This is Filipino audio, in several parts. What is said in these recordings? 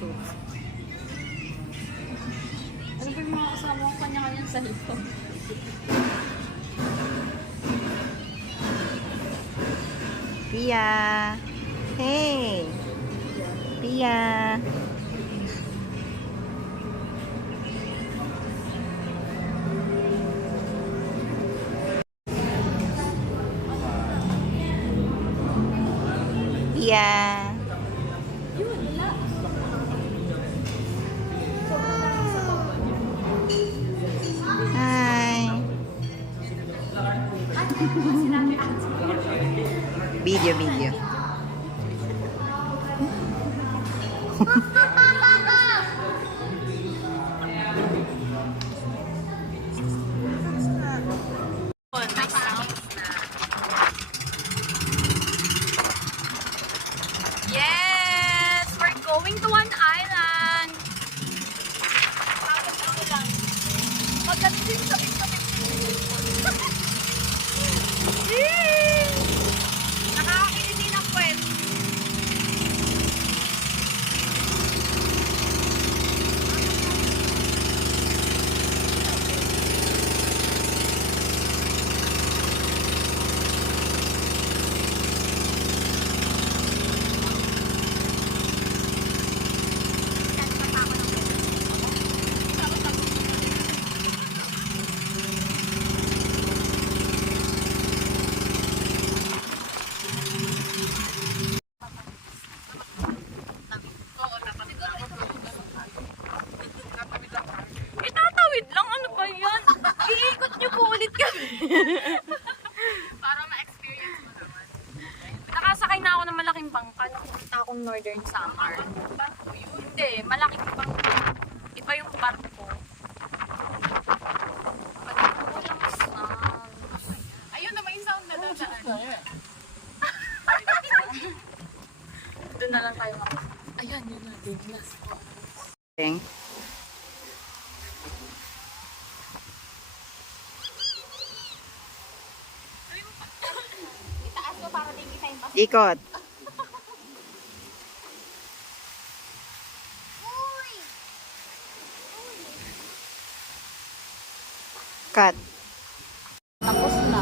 YouTube. Ano ba yung mga kasama ko kanya-kanyang cellphone? Pia! Hey! Pia! Pia! Hi! Video. Yes! We're going to one island! Magandang sabit. Nakakakiliti ng puwet. Itatawid lang, ano ba yan? Iikot niyo po ulit kami. Para ma-experience mo naman. Nakasakay na ako ng malaking bangka. Nakikita akong Northern Samar. Hindi, malaking bangka. Iba yung barko. Ayun na, may sound na dadaan. Doon na lang tayo. Ayan, yun na. Dignas po. Itaas mo para di kita yung Ikot. Cut. tapos na.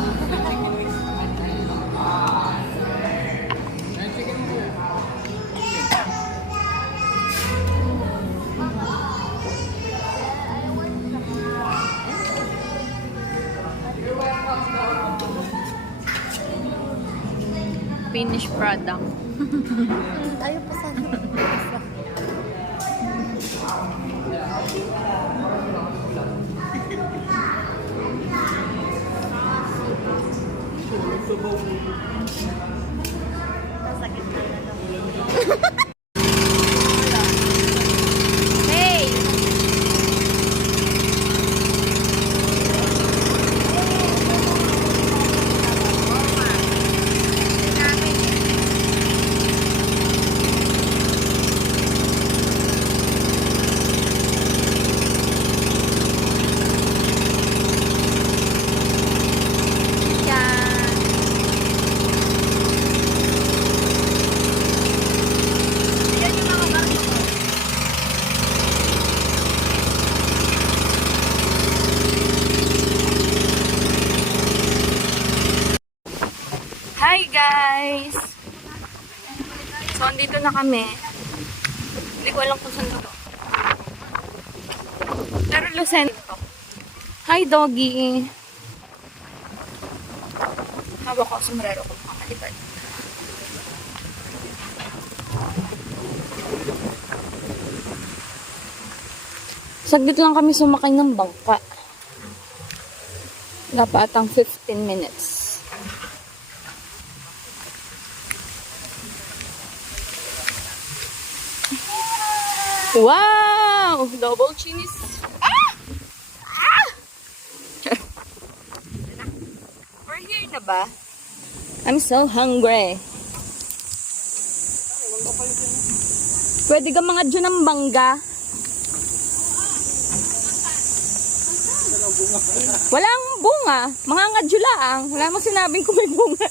Finished product. Ayaw pa sana. Sasakit na lang. Hey! Hi guys! So, andito na kami. Hindi ko alam kung saan to. Pero Lucente to. Hi doggy! Hawak ko ang sombrero ko makalipad. Saglit lang kami sumakay ng bangka. Dapat ang 15 minutes. Wow! Double cheese. Ah! Ah! We're here na ba? I'm so hungry. Pwede ka mga dyan ng bangga. Walang bunga. Mga ngadyo lang. Wala mo sinabing kung may bunga.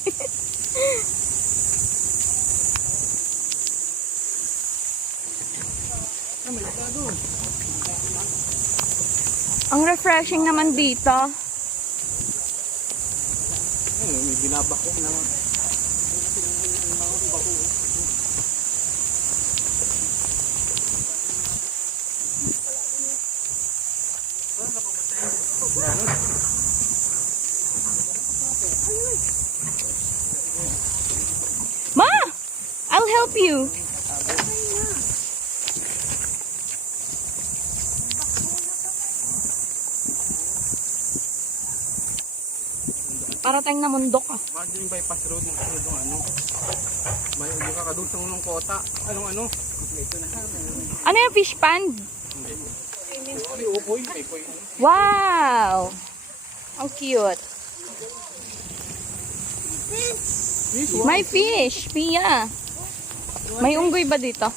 Ang refreshing naman dito. May binabako na. Ma! I'll help you. Para tayong namundok ah. Bakit yung bypass road ng ano? May hindi ka kadun sa unong kota. Ano? Ito na. Ano yung fish pond? Ay, upoy. Ay, upoy. Wow! How cute. May fish, Pia. May unggoy ba dito?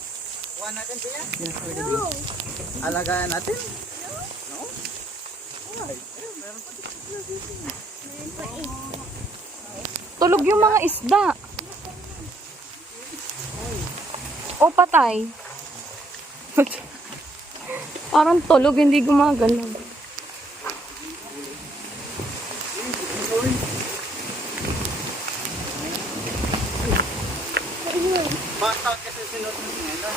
Kuha natin pa yan? Alagaan natin? No? Tulog yung mga isda. O patay. Parang tulog, hindi gumagalaw. Basta kasi sinot mo sinela.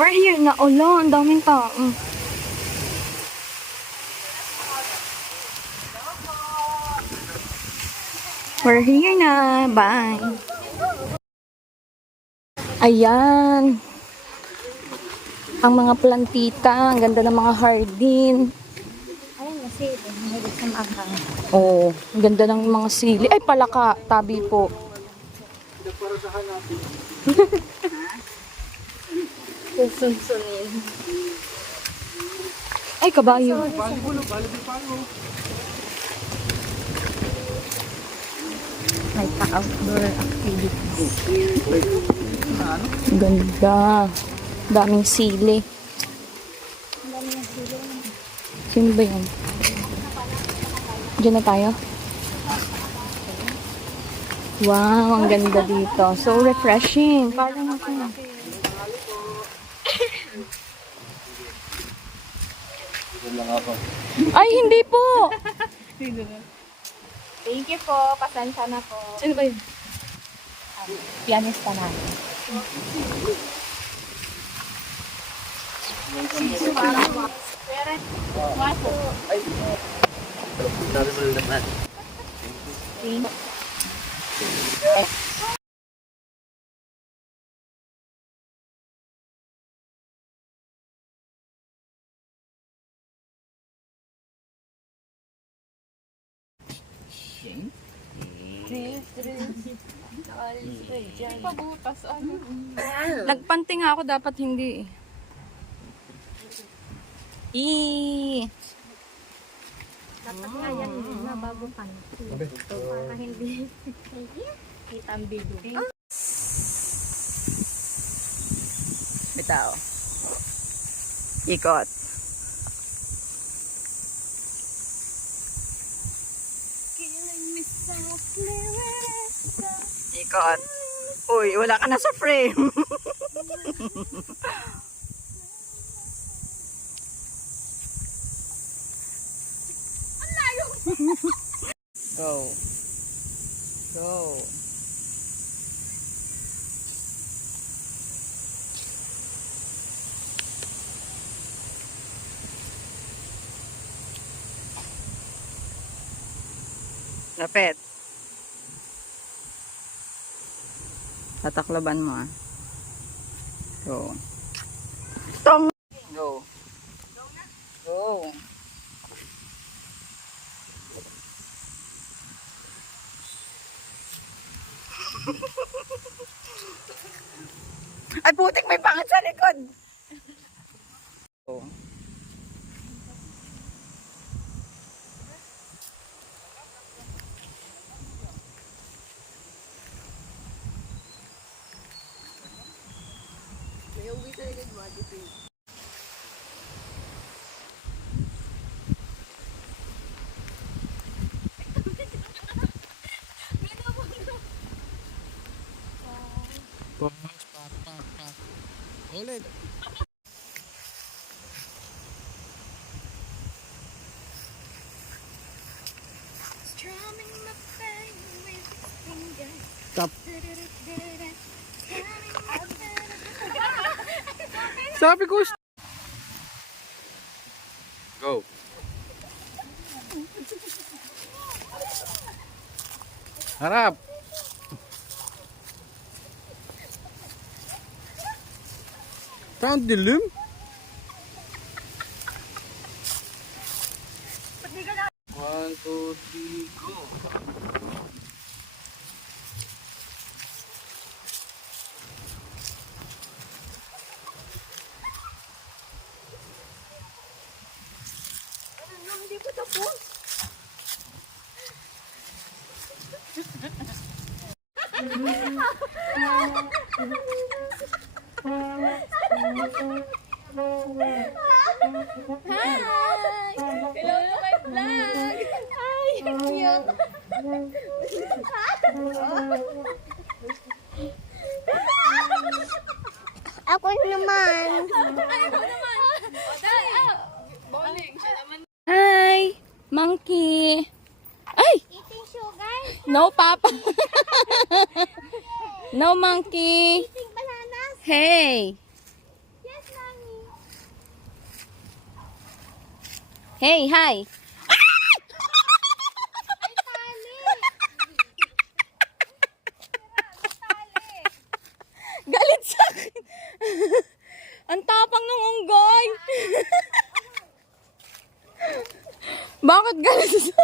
We're here na. Ala, ang daming tao. We're here na. Bye. Ayan. Ang mga plantita. Ang ganda ng mga hardin. Ayun kasi, mahilig sa maanghang. Oh, ang ganda ng mga sili. Ay, palaka. Tabi po. Sunsunin. Ay, kabayo. May pa-outdoor activities. Ang ganda. Daming sili. Sino ba yan? Diyan na tayo? Wow, ang ganda dito. So refreshing. Parang ako. Ay, hindi po! Thank you po. Pasensya na po. Sino ba yun? Pianista namin. Nagpanti nga ako, dapat hindi eh. Dapat nga yan na bago pa. So, para hindi kita ang video. Bitaw. Ikot. Ikot. Uy, wala ka na sa frame. Go. Go. Lapit. Tataklaban mo ah. Go. Tong. Go. Go. Ay, putik, may pangat sa likod. Go. Ulit. Strumming my pain with his fingers. Stop. Sabi ko. Go. Harap. Parang dilim. One, two, three, go. Ako naman. Hi, monkey. Ay, Eating sugar. no papa. No monkey. Eating bananas. Hey. Yes, mommy. Hey, hi. Ay, tali. Galit sa akin. Ang tapang ng unggoy. Bakit galit sa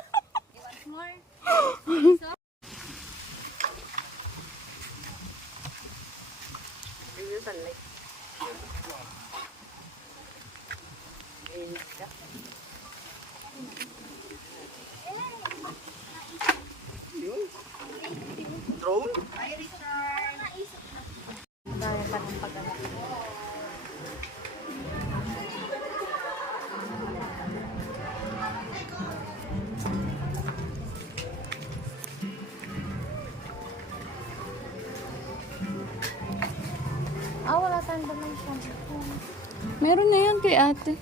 Drone? Dahil pa ng pagkakas. Wala tayong dalang shampoo. Meron na yan kay ate.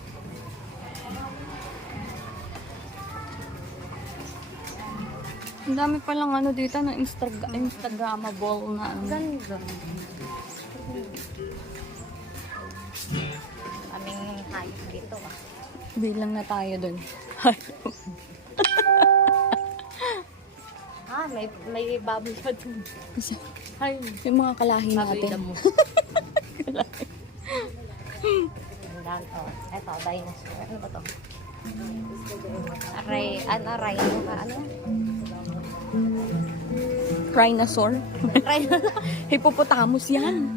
Ang dami palang ano dito na Instagramable na ano. Ganda. Kaming hayop dito ah. Bilang na tayo dun. May baboy pa dun. Ay, yung mga kalahi natin. Ito, dinosaur. Ano ba to? Aray, ano? Rhinosaur. Hippopotamus yan.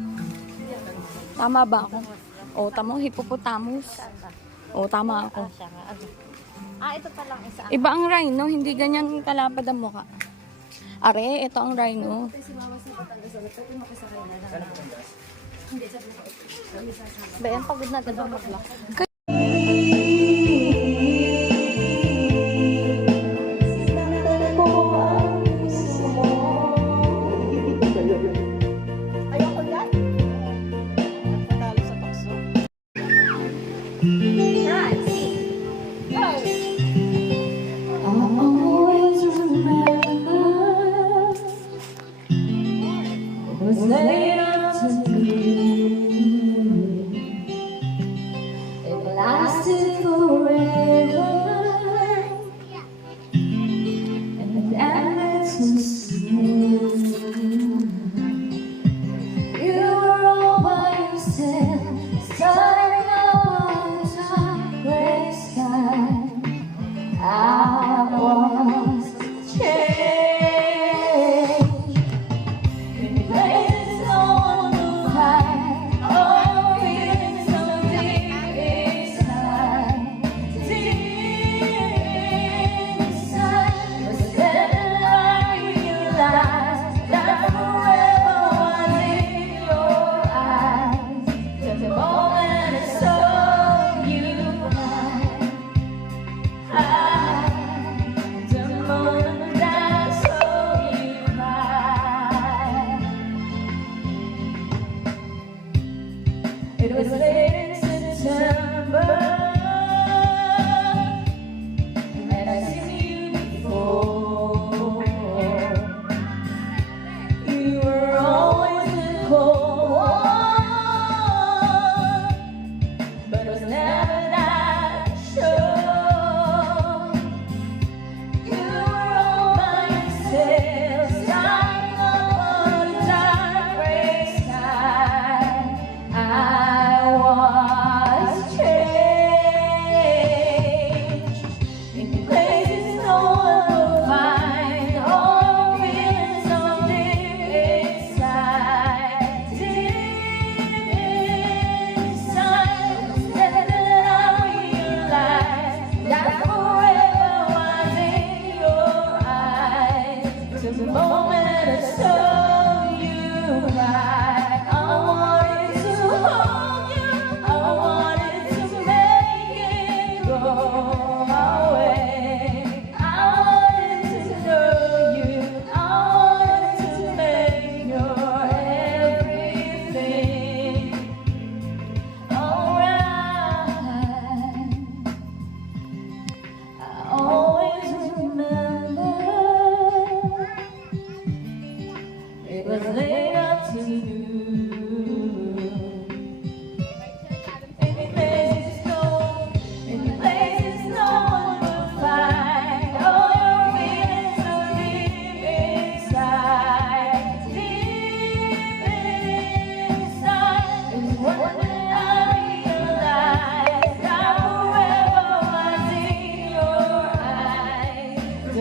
Tama ba ako? O, tama, hippopotamus. O, tama ako. Siya nga. Ito pa lang isa. Iba ang rhino, hindi ganyan kalapad ang mukha. Are, ito ang rhino. Bayan, pagod natin ang maglak.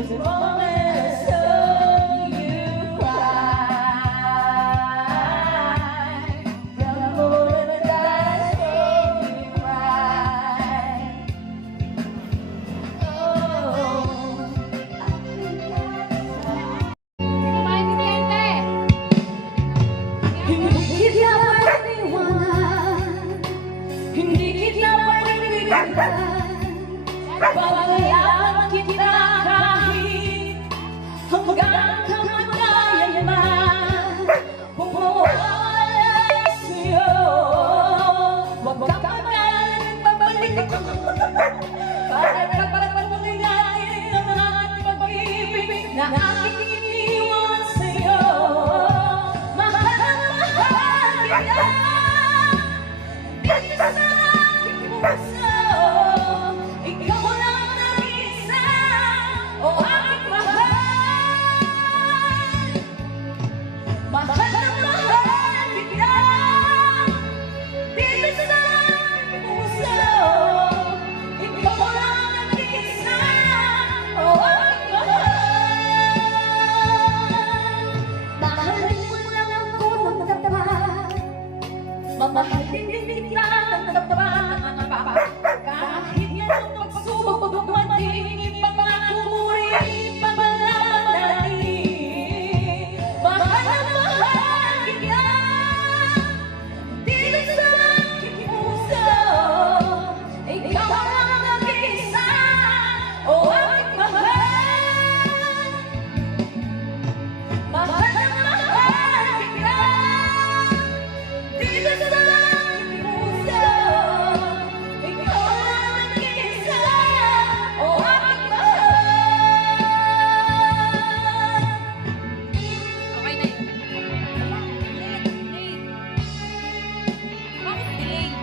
as long as I saw you cry. The moment that I saw you cry. Oh, I think hindi kita pwedeng iwanan, hindi kita pwedeng bigyan. Paglayaman kita kahit hanggang kamatayan man. Pumawala sa'yo, huwag ka pagkalan pabalik. Para patuloy natin ang ating pag-ibig na aking iniwan sa'yo. Mahal na mahal kita, dito sa aking puso. Ikaw lang nag-isa, o aking mahal. Mahal na mahal kita, dito sa aking puso. Ikaw lang nag-isa, o aking mahal. Mahalin mo lang ako ng tapat, mamahalin din kita ng tapat. Kahit anong pagsubok dumating, ipangako mo rin pamalaman. Mahal na mahal kita, dito sa aking puso. Ikaw lang nag-isa, o aking mahal. Mahal na mahal kita, dito sa aking puso. Ikaw lang nag-isa, o aking mahal. Okay na yun. Late. Bakit late?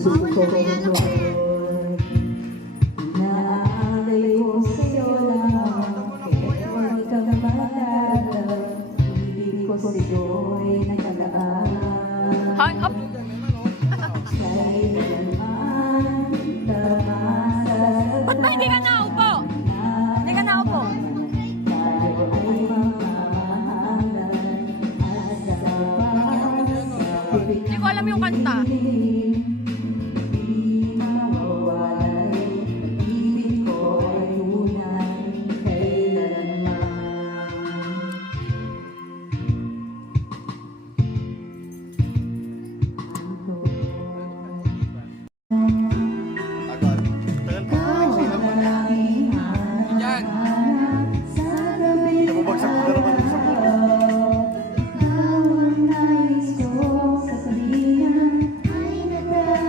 Sa Facebook. Inaalay ko sa'yo lamang, kaya huwag kang mag-alala. Ibig ko sa'yo'y nagkalaan. Hang up. Kailanman tamasa. Ba't ba hindi ka naupo? Hindi ka naupo. Tayo ay mamamahalan at dapat sa Hindi ko alam yung kanta. Di mawawalay, ibig ko ay tunay kailanman. Ikaw ang maraming Yan. hanap sa gabi na ikaw ang nais ko sasabihan ay nagdadaan.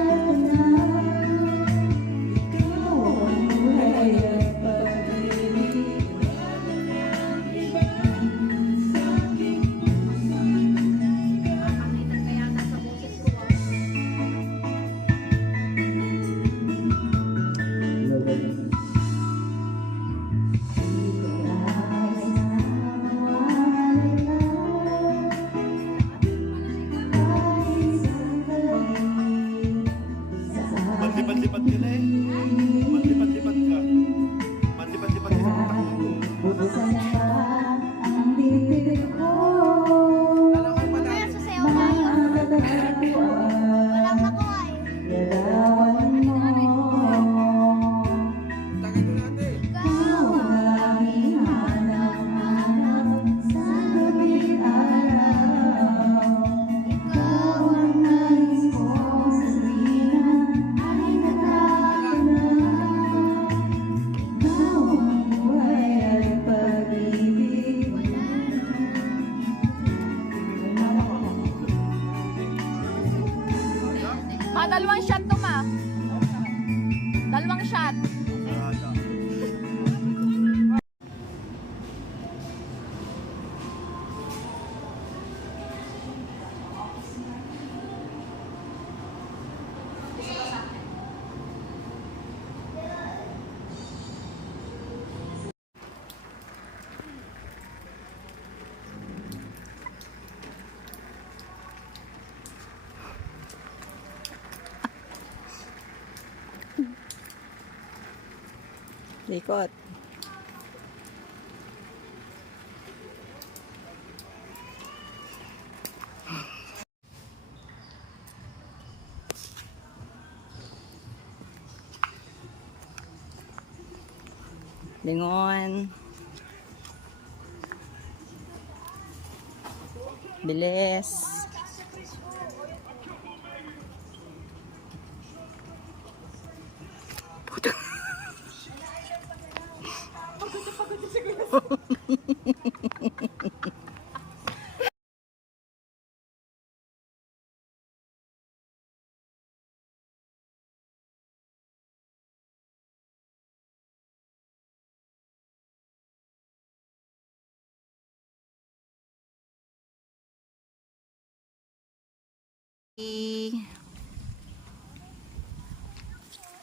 Dalawang shot to, ma. Dalawang shot. Likot. Lingon. Bilis.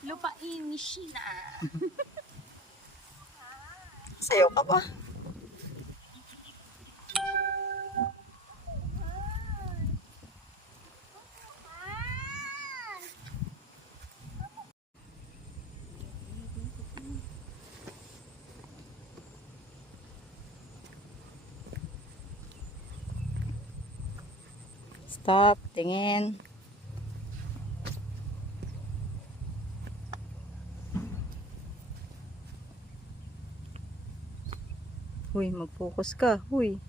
Lupain ni Sheena. Sayo ka ba? Stop, tingin. Huy, mag-focus ka. Huy.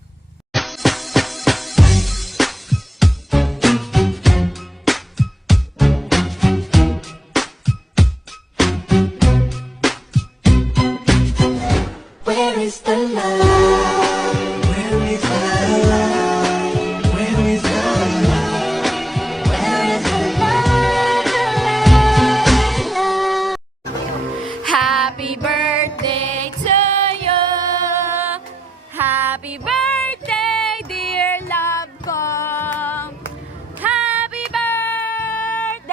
Where is the love? Where is the love? Where is the love? Where is the love? Happy birthday to you. Happy birthday, dear love ko. Happy birthday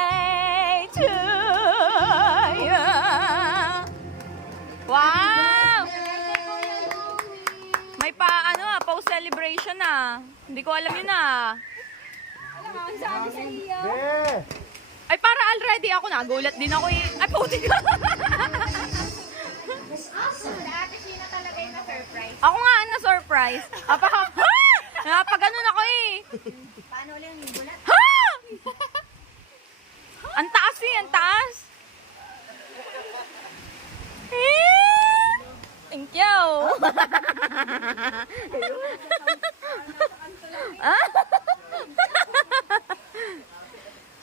to you. Wow! May post celebration Hindi ko alam yun Ay, para already ako nagulat din ako eh. Ay, puti ka. Ako nga ang na-surprise. Napaganon ako eh. Paano ulit yung gulat? Ha! Ang taas eh, ang taas. Thank you.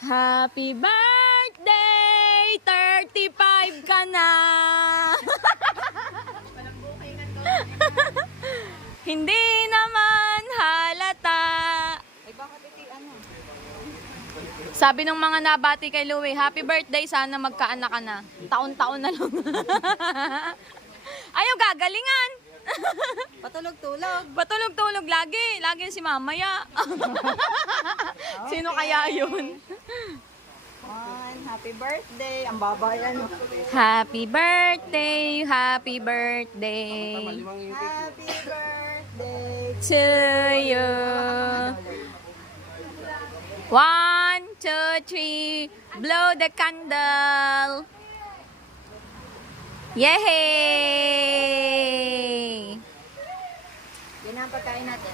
Happy birthday! 35 ka na! Hindi naman halata. Sabi ng mga nabati kay Louie, happy birthday, sana magkaanak ka na. Taon-taon na lang. Ayaw gagalingan. Patulog-tulog. Patulog-tulog lagi. Lagi si mamaya. Sino kaya yun? Happy birthday. Ang baba yan. Happy birthday, happy birthday Happy birthday. to you. 1, 2, 3, blow the candle. Yay! Yan ang pagkain natin.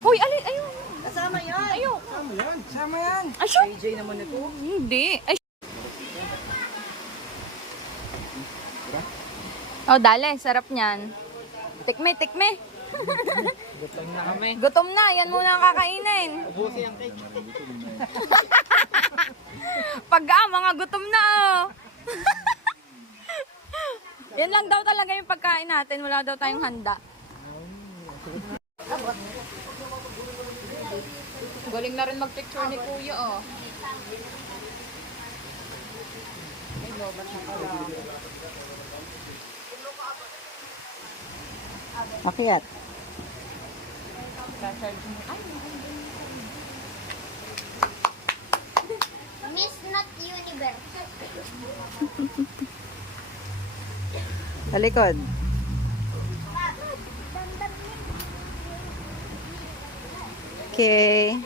Hoy, alin, ayun. Kasama yan. Ayun. Kasama yan. Ay, siya. AJ naman ito. Hindi. Ay, oh, dale. Sarap niyan. Tikme, tikme. Gutom na kami. Gutom na. Yan muna ang kakainin. Ubusin ang cake. Mga gutom na, oh. Yan lang daw talaga yung pagkain natin. Wala daw tayong handa. Galing na rin mag-picture ni Kuya, oh. Akyat. Miss Not Universe. Talikod. Okay.